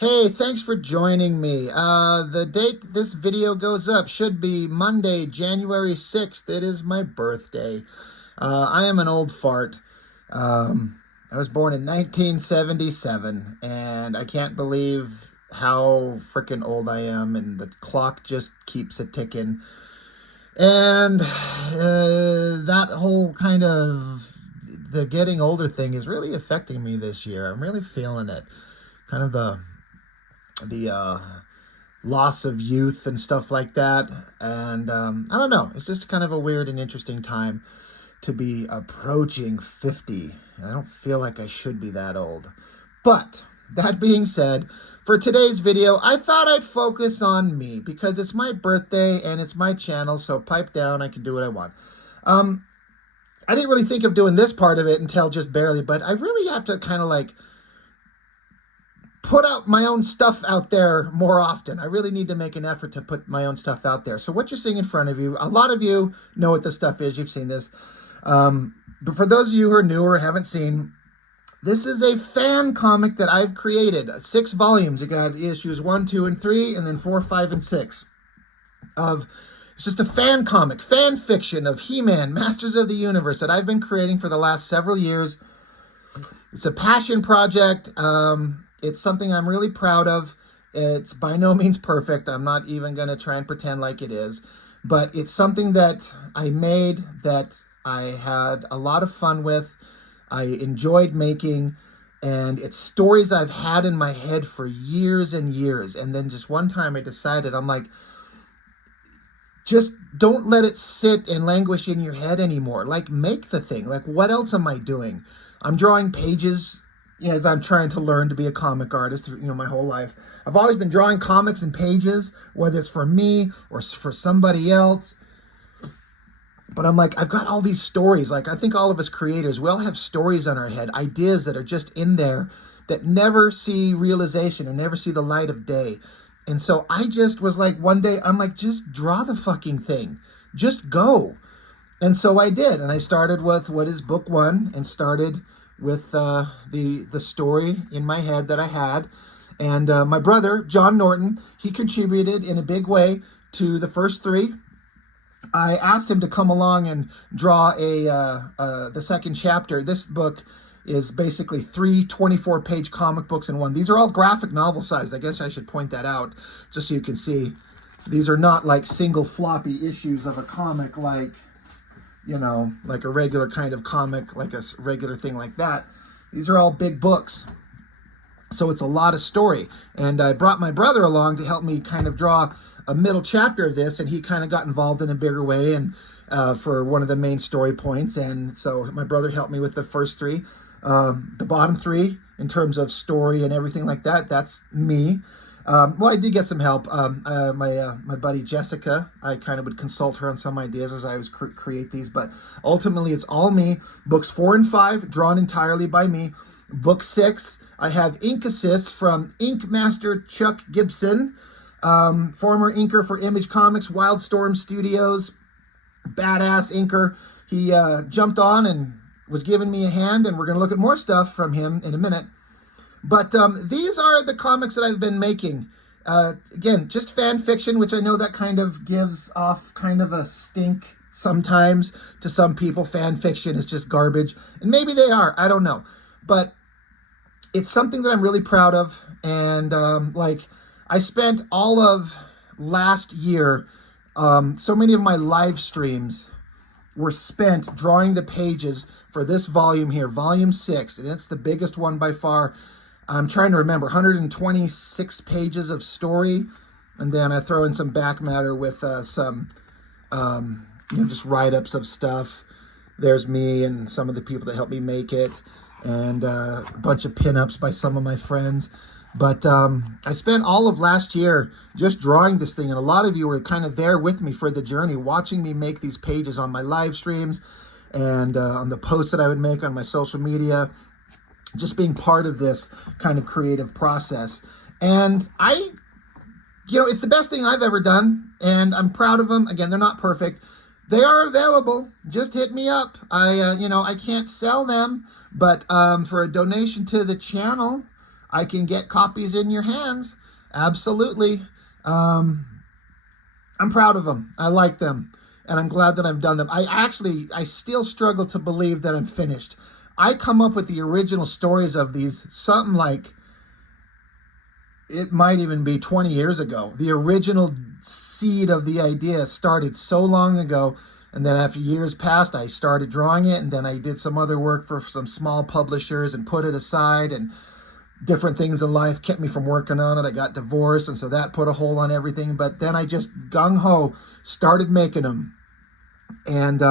Hey, thanks for joining me. The date this video goes up should be Monday, January 6th. It is my birthday. I am an old fart. I was born in 1977, and I can't believe how freaking old I am, and the clock just keeps a ticking. And that whole kind of the getting older thing is really affecting me this year. I'm really feeling it. Kind of the loss of youth and stuff like that. And I don't know. It's just kind of a weird and interesting time to be approaching 50. And I don't feel like I should be that old. But that being said, for today's video, I thought I'd focus on me because it's my birthday and it's my channel. So pipe down, I can do what I want. I didn't really think of doing this part of it until just barely, but I really have to kind of like put out my own stuff out there more often. I really need to make an effort to put my own stuff out there. So what you're seeing in front of you, a lot of you know what this stuff is. You've seen this. But for those of you who are new or haven't seen, this is a fan comic that I've created. 6 volumes. You got issues 1, 2, and 3, and then 4, 5, and 6. It's just a fan comic, fan fiction of He-Man, Masters of the Universe that I've been creating for the last several years. It's a passion project. It's something I'm really proud of. It's by no means perfect. I'm not even going to try and pretend like it is. But it's something that I made that I had a lot of fun with. I enjoyed making. And it's stories I've had in my head for years and years. And then just one time I decided, I'm like, just don't let it sit and languish in your head anymore. Like, make the thing. Like, what else am I doing? I'm drawing pages as I'm trying to learn to be a comic artist, my whole life. I've always been drawing comics and pages, whether it's for me or for somebody else. But I'm like, I've got all these stories. Like, I think all of us creators, we all have stories on our head, ideas that are just in there that never see realization or never see the light of day. And so I just was like, one day, I'm like, just draw the fucking thing. Just go. And so I did. And I started with what is book 1 and started with the story in my head that I had. And my brother, John Norton, he contributed in a big way to the first 3. I asked him to come along and draw the second chapter. This book is basically 3 24-page comic books in one. These are all graphic novel size. I guess I should point that out just so you can see. These are not like single floppy issues of a comic like like a regular kind of comic, like a regular thing like that. These are all big books. So it's a lot of story. And I brought my brother along to help me kind of draw a middle chapter of this, and he kind of got involved in a bigger way and for one of the main story points. And so my brother helped me with the first 3. The bottom 3, in terms of story and everything like that, that's me. Well, I did get some help. My buddy Jessica, I kind of would consult her on some ideas as I was create these, but ultimately it's all me. Books 4 and 5, drawn entirely by me. Book 6, I have ink assist from Ink Master Chuck Gibson, former inker for Image Comics, Wildstorm Studios, badass inker. He jumped on and was giving me a hand, and we're going to look at more stuff from him in a minute. But these are the comics that I've been making. Again, just fan fiction, which I know that kind of gives off kind of a stink sometimes to some people. Fan fiction is just garbage. And maybe they are. I don't know. But it's something that I'm really proud of. And like, I spent all of last year, so many of my live streams were spent drawing the pages for this volume here, volume 6. And it's the biggest one by far. I'm trying to remember, 126 pages of story, and then I throw in some back matter with some, just write-ups of stuff. There's me and some of the people that helped me make it, and a bunch of pin-ups by some of my friends. But I spent all of last year just drawing this thing, and a lot of you were kind of there with me for the journey, watching me make these pages on my live streams and on the posts that I would make on my social media. Just being part of this kind of creative process. And it's the best thing I've ever done, and I'm proud of them. Again, they're not perfect. They are available. Just hit me up. I can't sell them, but for a donation to the channel, I can get copies in your hands. Absolutely. I'm proud of them. I like them. And I'm glad that I've done them. I still struggle to believe that I'm finished. I come up with the original stories of these something like, it might even be 20 years ago. The original seed of the idea started so long ago. And then after years passed, I started drawing it. And then I did some other work for some small publishers and put it aside. And different things in life kept me from working on it. I got divorced. And so that put a hold on everything. But then I just gung-ho started making them. And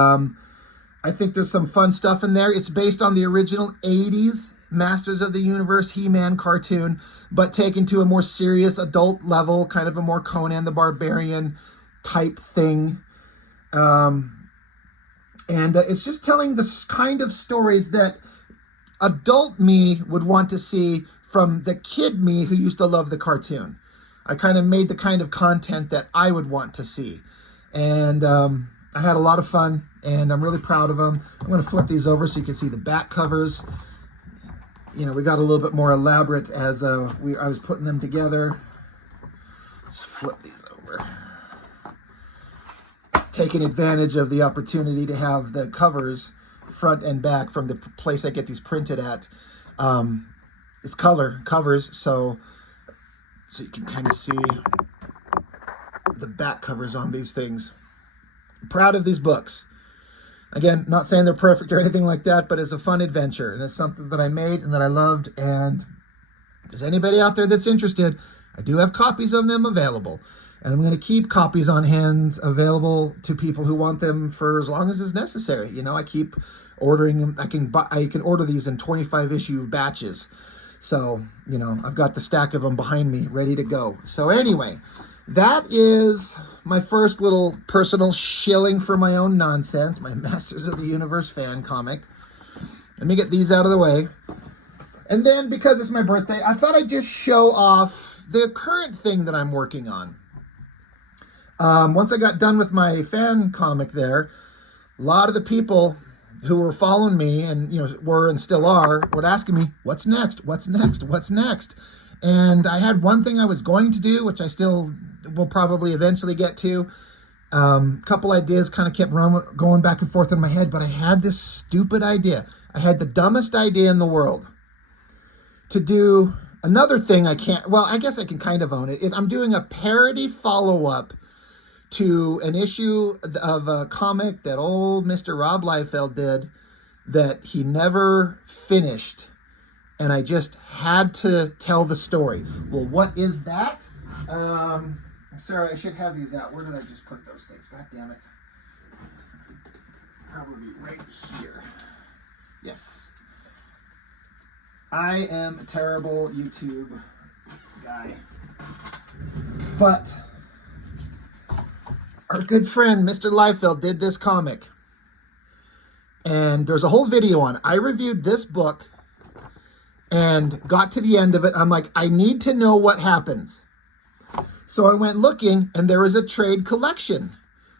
I think there's some fun stuff in there. It's based on the original 80s Masters of the Universe He-Man cartoon, but taken to a more serious adult level, kind of a more Conan the Barbarian type thing. It's just telling the kind of stories that adult me would want to see from the kid me who used to love the cartoon. I kind of made the kind of content that I would want to see. And I had a lot of fun, and I'm really proud of them. I'm going to flip these over so you can see the back covers. You know, we got a little bit more elaborate as I was putting them together. Let's flip these over. Taking advantage of the opportunity to have the covers front and back from the place I get these printed at. It's color covers, so you can kind of see the back covers on these things. I'm proud of these books. Again, not saying they're perfect or anything like that, but it's a fun adventure, and it's something that I made and that I loved. And if there's anybody out there that's interested, I do have copies of them available. And I'm going to keep copies on hand available to people who want them for as long as is necessary. You know, I keep ordering them. I can order these in 25 issue batches. So, you know, I've got the stack of them behind me ready to go. So anyway, that is my first little personal shilling for my own nonsense, my Masters of the Universe fan comic. Let me get these out of the way. And then, because it's my birthday, I thought I'd just show off the current thing that I'm working on. Once I got done with my fan comic there, a lot of the people who were following me and, you know, were and still are, were asking me, what's next? What's next? What's next? And I had one thing I was going to do, which I still will probably eventually get to. Couple ideas kind of kept going back and forth in my head, but I had this stupid idea. I had the dumbest idea in the world to do another thing I can't, well, I guess I can kind of own it. I'm doing a parody follow-up to an issue of a comic that old Mr. Rob Liefeld did that he never finished. And I just had to tell the story. Well, what is that? I'm sorry, I should have these out. Where did I just put those things? God damn it. Probably right here. Yes. I am a terrible YouTube guy. But our good friend, Mr. Liefeld, did this comic. And there's a whole video on it. I reviewed this book and got to the end of it. I'm like, I need to know what happens. So I went looking, and there was a trade collection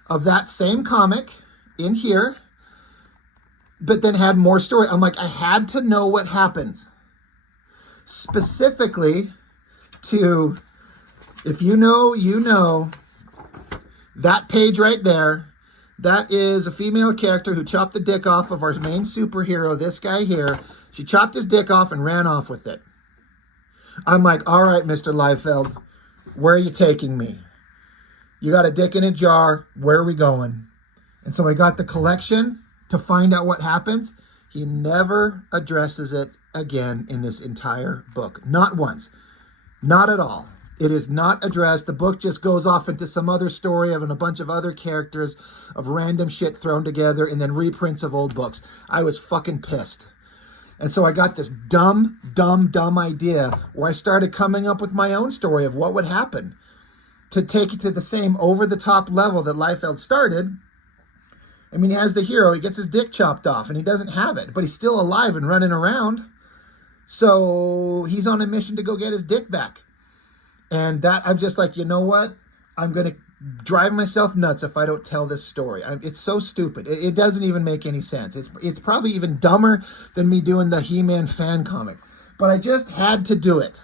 of that same comic in here, but then had more story. I'm like, I had to know what happens. Specifically to, if you know, you know, that page right there, that is a female character who chopped the dick off of our main superhero, this guy here. She chopped his dick off and ran off with it. I'm like, all right, Mr. Liefeld, where are you taking me? You got a dick in a jar. Where are we going? And so I got the collection to find out what happens. He never addresses it again in this entire book. Not once. Not at all. It is not addressed. The book just goes off into some other story of a bunch of other characters of random shit thrown together and then reprints of old books. I was fucking pissed. And so I got this dumb idea where I started coming up with my own story of what would happen to take it to the same over-the-top level that Liefeld started. I mean, he has the hero. He gets his dick chopped off, and he doesn't have it, but he's still alive and running around. So he's on a mission to go get his dick back. And that, I'm just like, you know what? I'm going to drive myself nuts if I don't tell this story. It's so stupid. It doesn't even make any sense. It's probably even dumber than me doing the He-Man fan comic. but I just had to do it.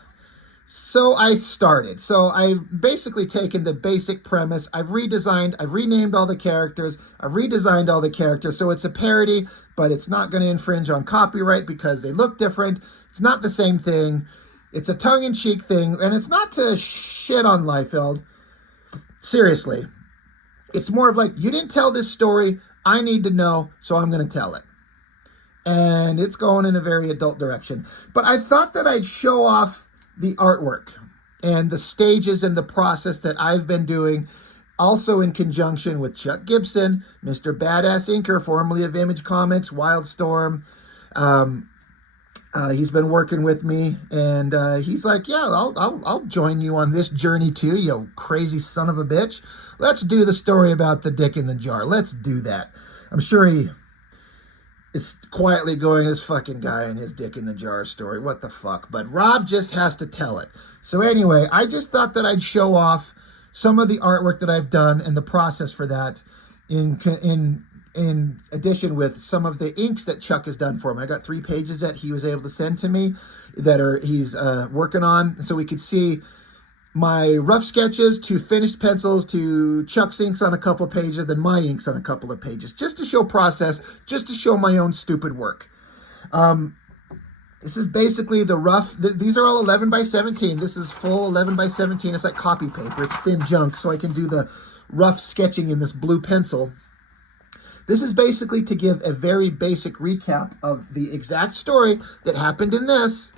So I started. So I've basically taken the basic premise. I've renamed all the characters. I've redesigned all the characters. So it's a parody, but it's not going to infringe on copyright because they look different. It's not the same thing. It's a tongue-in-cheek thing, and it's not to shit on Liefeld. Seriously. It's more of like, you didn't tell this story. I need to know, so I'm going to tell it. And it's going in a very adult direction. But I thought that I'd show off the artwork and the stages and the process that I've been doing, also in conjunction with Chuck Gibson, Mr. Badass Inker, formerly of Image Comics, Wildstorm. He's been working with me, and he's like, yeah, I'll join you on this journey too, you crazy son of a bitch. Let's do the story about the dick in the jar. Let's do that. I'm sure he is quietly going, this fucking guy and his dick in the jar story. What the fuck? But Rob just has to tell it. So anyway, I just thought that I'd show off some of the artwork that I've done and the process for that in addition with some of the inks that Chuck has done for him. I got 3 pages that he was able to send to me that he's working on. So we could see my rough sketches to finished pencils to Chuck's inks on a couple of pages, then my inks on a couple of pages, just to show process, just to show my own stupid work. This is basically the rough, these are all 11 by 17. This is full 11 by 17. It's like copy paper. It's thin junk, so I can do the rough sketching in this blue pencil. This is basically to give a very basic recap of the exact story that happened in this,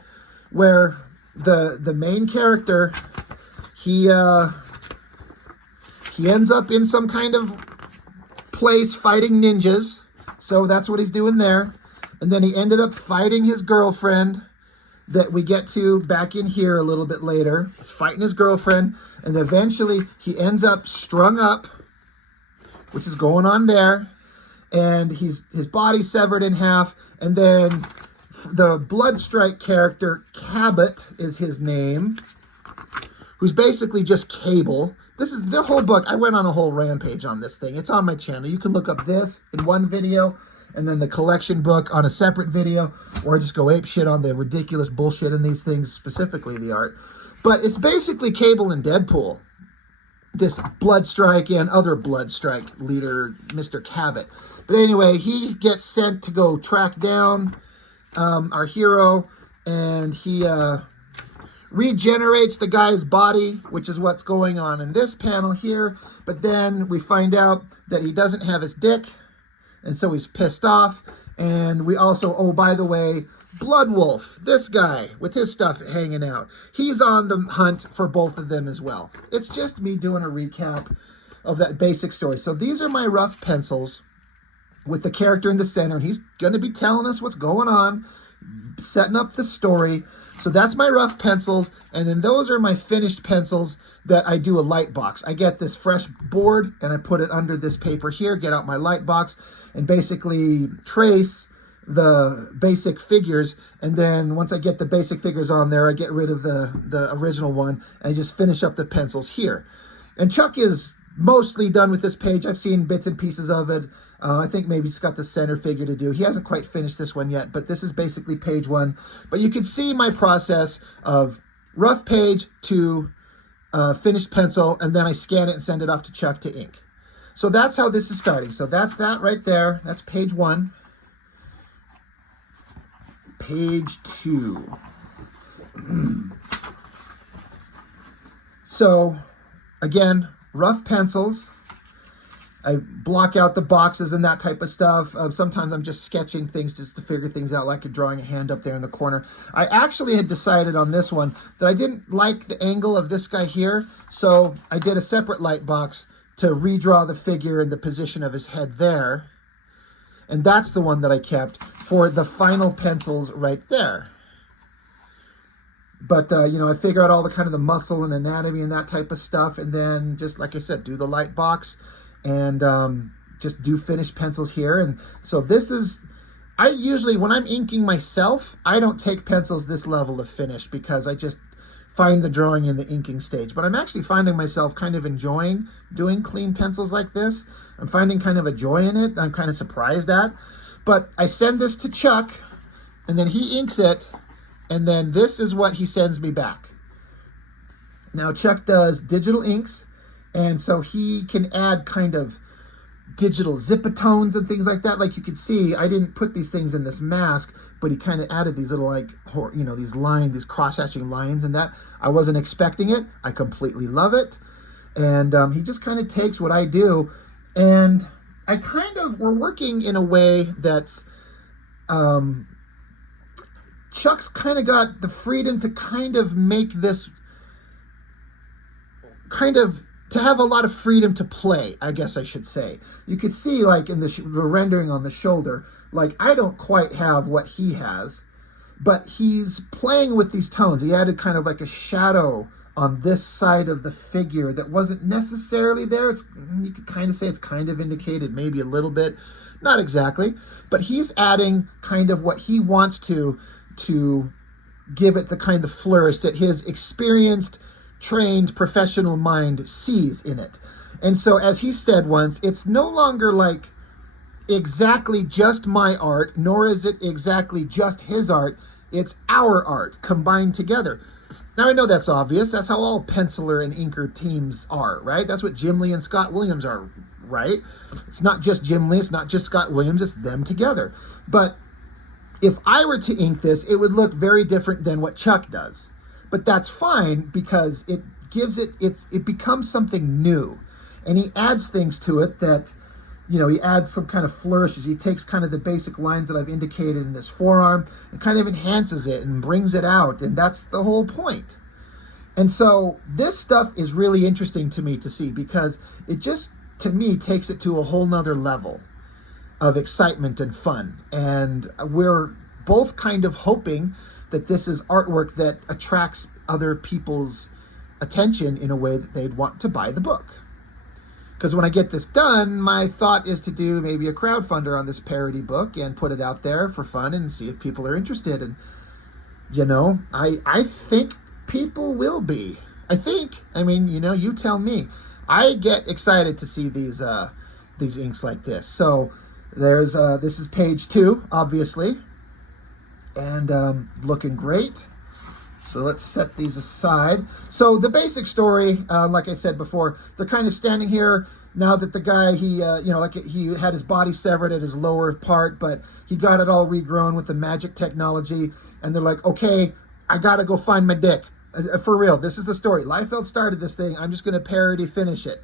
where the main character, he ends up in some kind of place fighting ninjas. So that's what he's doing there. And then he ended up fighting his girlfriend that we get to back in here a little bit later. He's fighting his girlfriend. And eventually he ends up strung up, which is going on there. And his body's severed in half. And then the Bloodstrike character, Cabot is his name, who's basically just Cable. This is the whole book. I went on a whole rampage on this thing. It's on my channel. You can look up this in one video, and then the collection book on a separate video, or just go ape shit on the ridiculous bullshit in these things, specifically the art. But it's basically Cable and Deadpool, this Bloodstrike and other Bloodstrike leader, Mr. Cabot. But anyway, he gets sent to go track down our hero, and he regenerates the guy's body, which is what's going on in this panel here. But then we find out that he doesn't have his dick, and so he's pissed off. And we also, oh, by the way, Blood Wolf, this guy with his stuff hanging out, he's on the hunt for both of them as well. It's just me doing a recap of that basic story. So these are my rough pencils with the character in the center, and he's going to be telling us what's going on, setting up the story. So that's my rough pencils, and then those are my finished pencils that I do a light box. I get this fresh board, and I put it under this paper here, get out my light box, and basically trace the basic figures. And then once I get the basic figures on there, I get rid of the original one, and I just finish up the pencils here. And Chuck is mostly done with this page. I've seen bits and pieces of it. I think maybe he's got the center figure to do. He hasn't quite finished this one yet, but this is basically page 1. But you can see my process of rough page to finished pencil, and then I scan it and send it off to Chuck to ink. So that's how this is starting. So that's that right there. That's page 1. Page 2. So, again, rough pencils. I block out the boxes and that type of stuff. Sometimes I'm just sketching things just to figure things out, like drawing a hand up there in the corner. I actually had decided on this one that I didn't like the angle of this guy here, so I did a separate light box to redraw the figure and the position of his head there. And that's the one that I kept for the final pencils right there. But, you know, I figure out all the kind of the muscle and anatomy and that type of stuff. And then just, like I said, do the light box and just do finished pencils here. And so this is, I usually, when I'm inking myself, I don't take pencils this level of finish because I just find the drawing in the inking stage. But I'm actually finding myself kind of enjoying doing clean pencils like this. I'm finding kind of a joy in it. I'm kind of surprised at. But I send this to Chuck, and then he inks it, and then this is what he sends me back. Now, Chuck does digital inks, and so he can add kind of digital zipatones and things like that. Like you can see, I didn't put these things in this mask, but he kind of added these little, like, you know, these lines, these cross-hatching lines and that. I wasn't expecting it. I completely love it. And he just kind of takes what I do, and we're working in a way that's, Chuck's kind of got the freedom to kind of make this to have a lot of freedom to play, I guess I should say. You could see, like, in the rendering on the shoulder, like, I don't quite have what he has, but he's playing with these tones. He added kind of like a shadow on this side of the figure that wasn't necessarily there. You could kind of say it's kind of indicated, maybe a little bit, not exactly, but he's adding kind of what he wants to give it the kind of flourish that his experienced, trained professional mind sees in it. And so, as he said once, it's no longer like exactly just my art, nor is it exactly just his art. It's our art combined together. Now, I know that's obvious. That's how all penciler and inker teams are, right? That's what Jim Lee and Scott Williams are, right? It's not just Jim Lee, it's not just Scott Williams, it's them together. But if I were to ink this, it would look very different than what Chuck does. But that's fine, because it gives it becomes something new. And he adds things to it that, you know, he adds some kind of flourishes. He takes kind of the basic lines that I've indicated in this forearm and kind of enhances it and brings it out. And that's the whole point. And so this stuff is really interesting to me to see, because it just, to me, takes it to a whole nother level of excitement and fun. And we're both kind of hoping that this is artwork that attracts other people's attention in a way that they'd want to buy the book. Because when I get this done, my thought is to do maybe a crowdfunder on this parody book and put it out there for fun and see if people are interested. And, you know, I think people will be. I mean, you know, you tell me. I get excited to see these inks like this. So there's this is page 2, obviously. And looking great. So let's set these aside. So the basic story, like I said before, they're kind of standing here now that the guy, he had his body severed at his lower part, but he got it all regrown with the magic technology. And they're like, okay, I got to go find my dick. For real, this is the story. Liefeld started this thing. I'm just going to parody finish it.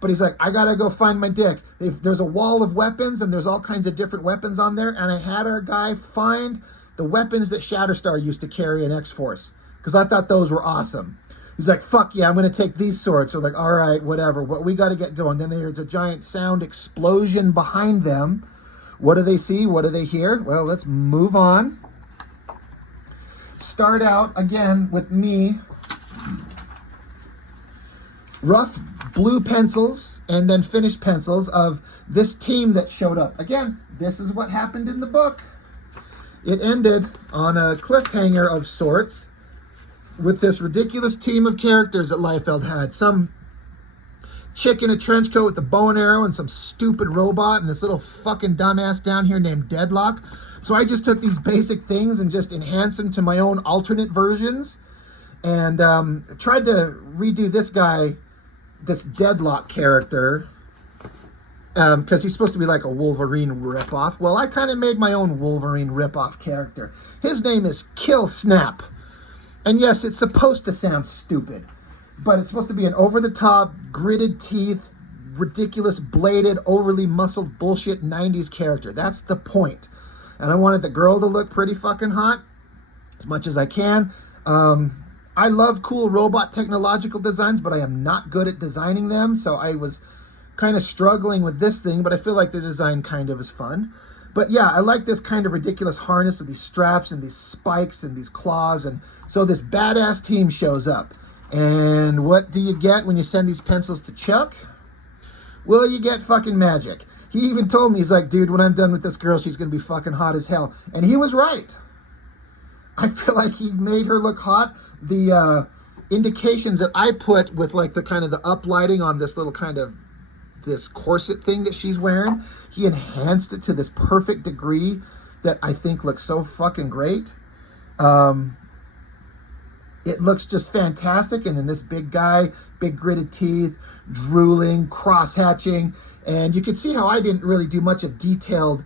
But he's like, I got to go find my dick. There's a wall of weapons, and there's all kinds of different weapons on there. And I had our guy find the weapons that Shatterstar used to carry in X-Force, because I thought those were awesome. He's like, fuck yeah, I'm going to take these swords. So like, all right, whatever. But we got to get going. Then there's a giant sound explosion behind them. What do they see? What do they hear? Well, let's move on. Start out again with me. Rough blue pencils and then finished pencils of this team that showed up. Again, this is what happened in the book. It ended on a cliffhanger of sorts with this ridiculous team of characters that Liefeld had. Some chick in a trench coat with a bow and arrow and some stupid robot and this little fucking dumbass down here named Deadlock. So I just took these basic things and just enhanced them to my own alternate versions, and tried to redo this guy, this Deadlock character, because he's supposed to be like a Wolverine ripoff. Well, I kind of made my own Wolverine ripoff character. His name is Kill Snap. And yes, it's supposed to sound stupid, but it's supposed to be an over-the-top, gritted teeth, ridiculous, bladed, overly muscled bullshit 90s character. That's the point. And I wanted the girl to look pretty fucking hot as much as I can. I love cool robot technological designs, but I am not good at designing them, so I was kind of struggling with this thing, but I feel like the design kind of is fun. But yeah, I like this kind of ridiculous harness of these straps and these spikes and these claws, and so this badass team shows up. And what do you get when you send these pencils to Chuck? Well, you get fucking magic. He even told me, he's like, dude, when I'm done with this girl, she's going to be fucking hot as hell. And he was right. I feel like he made her look hot. The indications that I put with like the kind of the uplighting on this little kind of this corset thing that she's wearing, he enhanced it to this perfect degree that I think looks so fucking great. It looks just fantastic. And then this big guy, big gritted teeth, drooling, cross-hatching. And you can see how I didn't really do much of detailed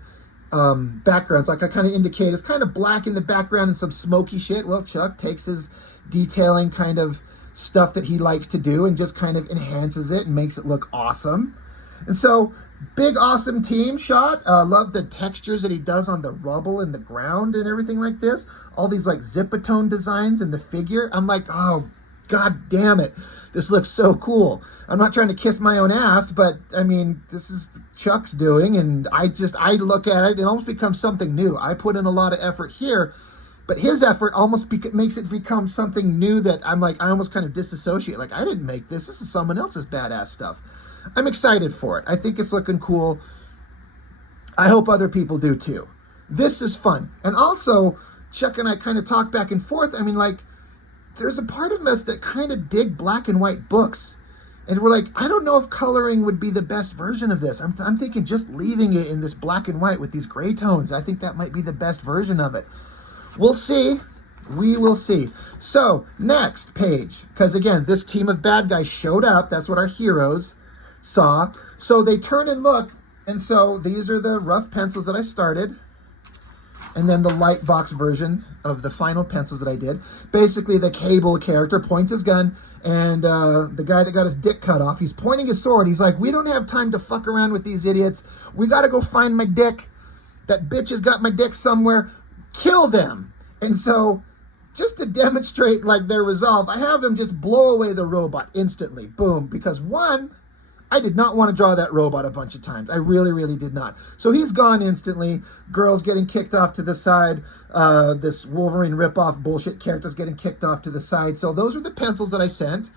backgrounds. Like I kind of indicate, it's kind of black in the background and some smoky shit. Well, Chuck takes his detailing kind of stuff that he likes to do and just kind of enhances it and makes it look awesome. And so, big awesome team shot. Love the textures that he does on the rubble and the ground and everything like this. All these like zipatone designs in the figure. I'm like, oh, god damn it. This looks so cool. I'm not trying to kiss my own ass, but I mean, this is Chuck's doing, and I look at it, it almost becomes something new. I put in a lot of effort here, but his effort almost makes it become something new that I'm like, I almost kind of disassociate. Like, I didn't make this. This is someone else's badass stuff. I'm excited for it. I think it's looking cool. I hope other people do too. This is fun. And also, Chuck and I kind of talk back and forth. I mean, like, there's a part of us that kind of dig black and white books. And we're like, I don't know if coloring would be the best version of this. I'm thinking just leaving it in this black and white with these gray tones. I think that might be the best version of it. We'll see. We will see. So, next page. Because again, this team of bad guys showed up. That's what our heroes saw. So they turn and look. And so these are the rough pencils that I started. And then the light box version of the final pencils that I did. Basically, the Cable character points his gun, and the guy that got his dick cut off, he's pointing his sword. He's like, we don't have time to fuck around with these idiots. We got to go find my dick. That bitch has got my dick somewhere. Kill them. And so, just to demonstrate like their resolve, I have them just blow away the robot instantly. Boom. Because one, I did not want to draw that robot a bunch of times. I really, really did not. So he's gone instantly. Girl's getting kicked off to the side. This Wolverine ripoff bullshit character's getting kicked off to the side. So those are the pencils that I sent.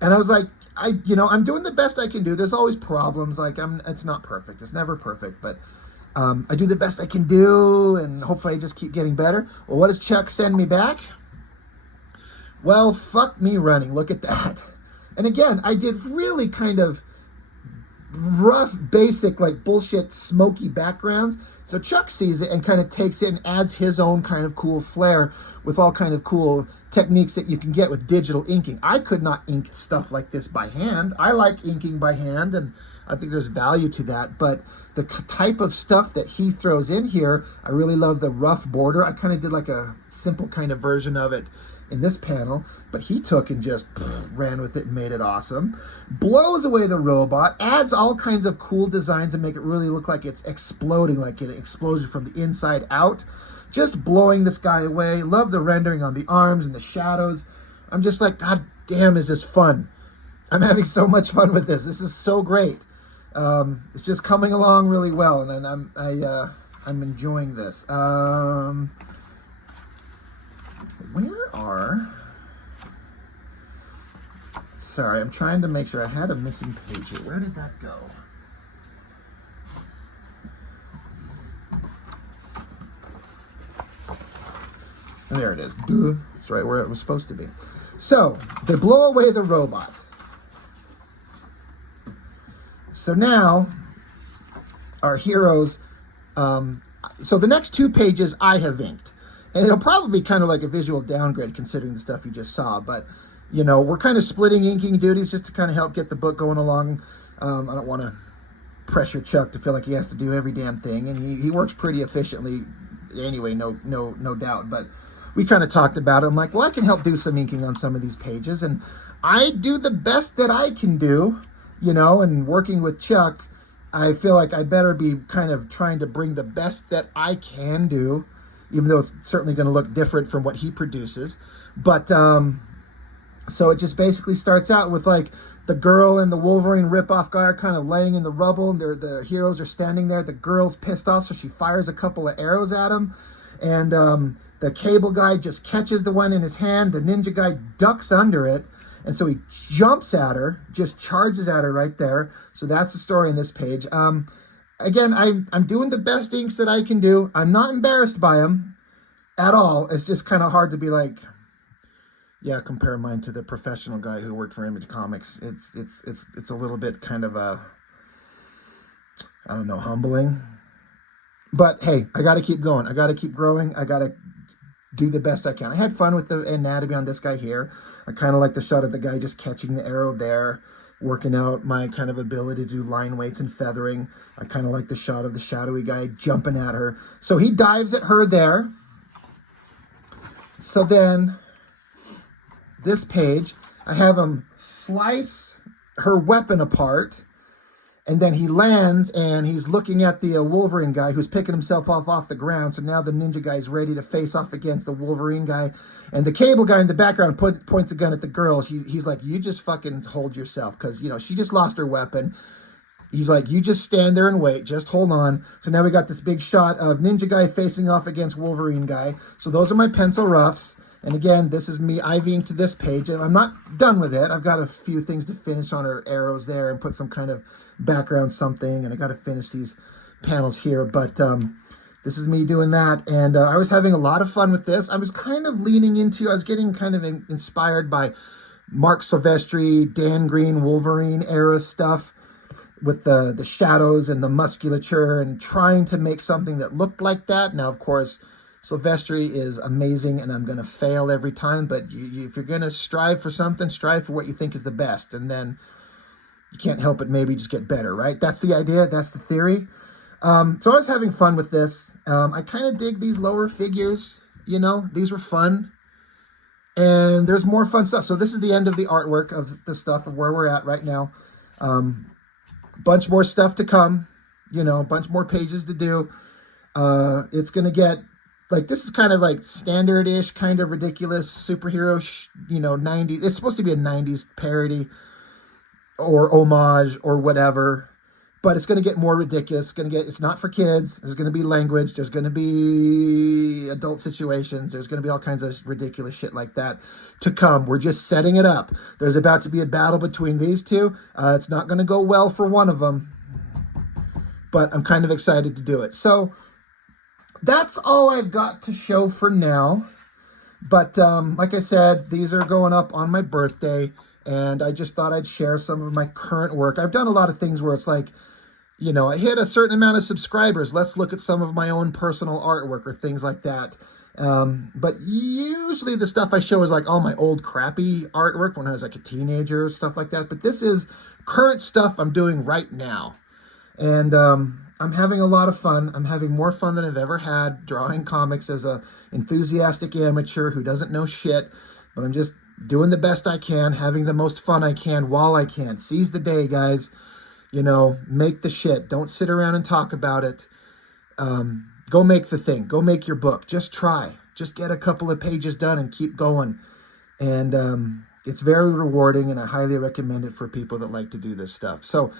And I was like, I'm doing the best I can do. There's always problems. Like, it's not perfect. It's never perfect. But I do the best I can do, and hopefully I just keep getting better. Well, what does Chuck send me back? Well, fuck me running. Look at that. And again, I did really kind of rough, basic, like bullshit, smoky backgrounds. So Chuck sees it and kind of takes it and adds his own kind of cool flair with all kind of cool techniques that you can get with digital inking. I could not ink stuff like this by hand. I like inking by hand, and I think there's value to that. But the type of stuff that he throws in here, I really love the rough border. I kind of did like a simple kind of version of it in this panel, but he took and just ran with it and made it awesome. Blows away the robot, adds all kinds of cool designs and make it really look like it's exploding, like an explosion from the inside out. Just blowing this guy away. Love the rendering on the arms and the shadows. I'm just like, god damn, is this fun. I'm having so much fun with this. This is so great. It's just coming along really well, and I'm enjoying this. Sorry, I'm trying to make sure I had a missing page here. Where did that go? There it is. Duh. It's right where it was supposed to be. So, they blow away the robot. So now, our heroes, so the next 2 pages I have inked. And it'll probably be kind of like a visual downgrade considering the stuff you just saw. But, we're kind of splitting inking duties just to kind of help get the book going along. I don't want to pressure Chuck to feel like he has to do every damn thing. And he works pretty efficiently anyway, no doubt. But we kind of talked about it. I'm like, well, I can help do some inking on some of these pages. And I do the best that I can do, and working with Chuck, I feel like I better be kind of trying to bring the best that I can do, even though it's certainly going to look different from what he produces. But, so it just basically starts out with like the girl and the Wolverine ripoff guy are kind of laying in the rubble, and the heroes are standing there. The girl's pissed off, so she fires a couple of arrows at him. And the Cable guy just catches the one in his hand. The ninja guy ducks under it. And so he jumps at her, just charges at her right there. So that's the story in this page. Again, I'm doing the best inks that I can do. I'm not embarrassed by them at all. It's just kind of hard to be like, yeah, compare mine to the professional guy who worked for Image Comics. It's a little bit kind of I don't know, humbling. But hey, I got to keep going. I got to keep growing. I got to do the best I can. I had fun with the anatomy on this guy here. I kind of like the shot of the guy just catching the arrow there, working out my kind of ability to do line weights and feathering. I kind of like the shot of the shadowy guy jumping at her. So he dives at her there. So then this page, I have him slice her weapon apart, and then he lands and he's looking at the Wolverine guy who's picking himself off the ground. So now the ninja guy's ready to face off against the Wolverine guy. And the cable guy in the background points a gun at the girl. He's like, you just fucking hold yourself, because, you know, she just lost her weapon. He's like, you just stand there and wait. Just hold on. So now we got this big shot of ninja guy facing off against Wolverine guy. So those are my pencil roughs. And again, this is me IVing to this page, and I'm not done with it. I've got a few things to finish on her arrows there and put some kind of background something, and I got to finish these panels here. But this is me doing that, and I was having a lot of fun with this. I was kind of leaning into, I was getting kind of inspired by Mark Silvestri, Dan Green, Wolverine era stuff with the shadows and the musculature, and trying to make something that looked like that. Now, of course, Silvestri is amazing, and I'm going to fail every time, but if you're going to strive for something, strive for what you think is the best, and then you can't help it, maybe just get better, right? That's the idea. That's the theory. So I was having fun with this. I kind of dig these lower figures, you know. These were fun, and there's more fun stuff. So this is the end of the artwork of the stuff of where we're at right now. Bunch more stuff to come, you know, bunch more pages to do. It's going to get, like, this is kind of like standard-ish, kind of ridiculous superhero, you know, 90s. It's supposed to be a 90s parody or homage or whatever, but it's going to get more ridiculous. It's not for kids. There's going to be language. There's going to be adult situations. There's going to be all kinds of ridiculous shit like that to come. We're just setting it up. There's about to be a battle between these two. It's not going to go well for one of them, but I'm kind of excited to do it. So that's all I've got to show for now. But like I said, these are going up on my birthday, and I just thought I'd share some of my current work. I've done a lot of things where it's like, you know, I hit a certain amount of subscribers. Let's look at some of my own personal artwork or things like that. But usually the stuff I show is like all my old crappy artwork when I was like a teenager, stuff like that. But this is current stuff I'm doing right now. And I'm having a lot of fun. I'm having more fun than I've ever had drawing comics as a enthusiastic amateur who doesn't know shit. But I'm just doing the best I can, having the most fun I can while I can. Seize the day, guys. You know, make the shit. Don't sit around and talk about it. Go make the thing. Go make your book. Just try. Just get a couple of pages done and keep going. And it's very rewarding, and I highly recommend it for people that like to do this stuff. So,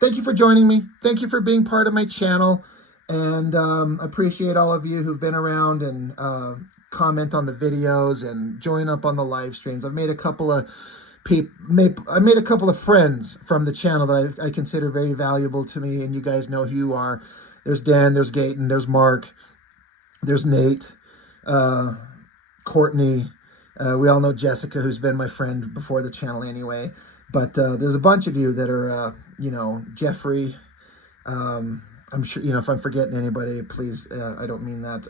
thank you for joining me. Thank you for being part of my channel. And I appreciate all of you who've been around and comment on the videos and join up on the live streams. I've made a couple of friends from the channel that I consider very valuable to me, and you guys know who you are. There's Dan, there's Gayton, there's Mark, there's Nate, Courtney. We all know Jessica, who's been my friend before the channel anyway. But there's a bunch of you that are, you know, Jeffrey. I'm sure, you know, if I'm forgetting anybody, please, I don't mean that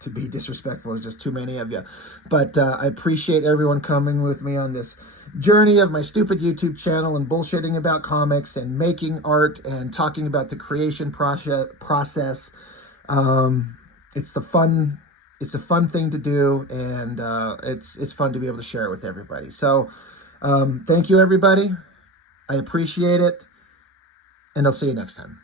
to be disrespectful. There's just too many of you. But I appreciate everyone coming with me on this journey of my stupid YouTube channel and bullshitting about comics and making art and talking about the creation process. It's a fun thing to do, and it's fun to be able to share it with everybody. So thank you, everybody. I appreciate it, and I'll see you next time.